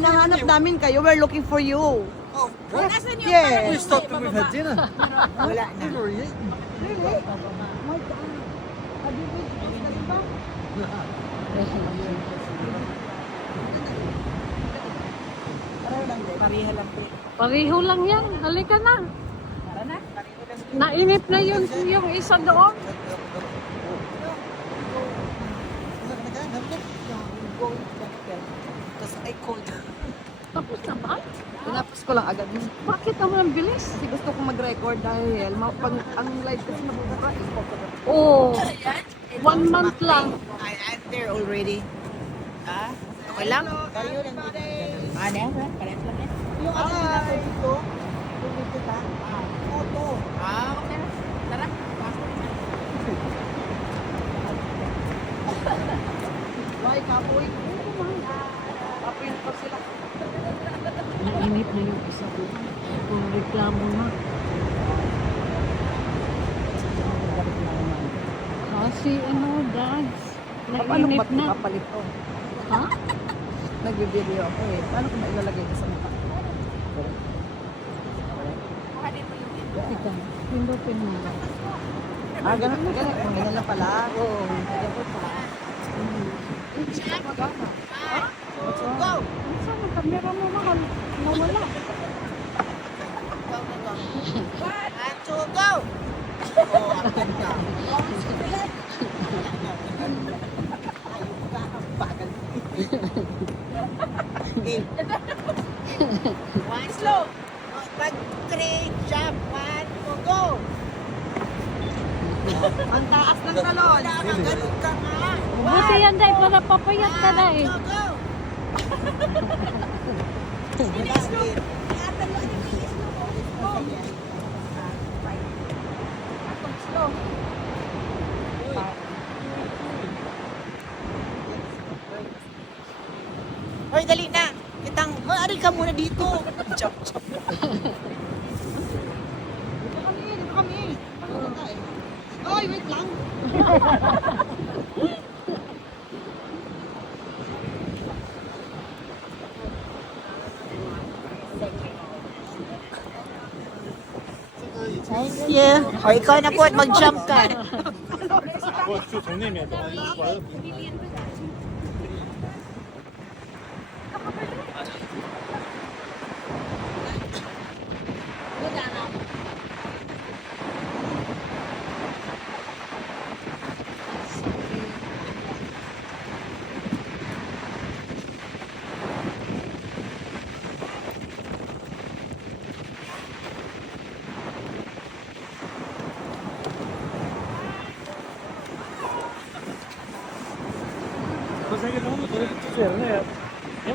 hinahanap namin kayo. We're looking for you. Oh, what? Nasaan yung We stopped and we've had dinner. Wala na. We've already eaten. Really? My God. Have you been to Costa Rica? Pareho lang din. Pareha lang din. Pareho lang yan. Halika na. Tara na. Pareho lang din. Nainip na yung isa doon. Tapos I called her. Tapos na ba? Tinapos ko lang agad. Bakit naman ang bilis? Kasi gusto ko mag-record dahil ang live kasi nabubuka. Oo. 1 month lang. I'm there already. Ah? Okay lang? Pareho lang din. Ah, never. Pareho lang din. Yung ano na dito, yung dito ka, photo. Ah, okay lang. Tara. Pasok na. Ay, kapoy. Kapoy pa sila. Nainip na yung isa doon. Kung reklamo na. Kasi ano, guys. Paano Nainip ba't na. kapalit to? Ha? Nag-video ako eh. Paano ko mailalagay ko sa mukha? Ika, pindutin mo. Ah, ganun na ganun. Ganyan lang pala. Oo. Ganyan po pala. Magana. Let's go. Saan ang kamera mo mahal? Nawala. One, two, go. Oh, akin ka. Bagal. Okay. One, slow. Pag three, jump. One, two, go. Ang taas ng talon. Ganun ka nga. Buti yan, Day, para papayat ka, Day. Go, go. Bilis mo. Hoy, dali na. Kitang, ari ka muna dito. Jump, jump. Dito kami. Ay, wait lang. Yeah. O, ikaw na po at mag-jump ka. 저 정리면 와요. Pues hay que tomar un poquito de cerveza. ¿Ya? ¿Ya?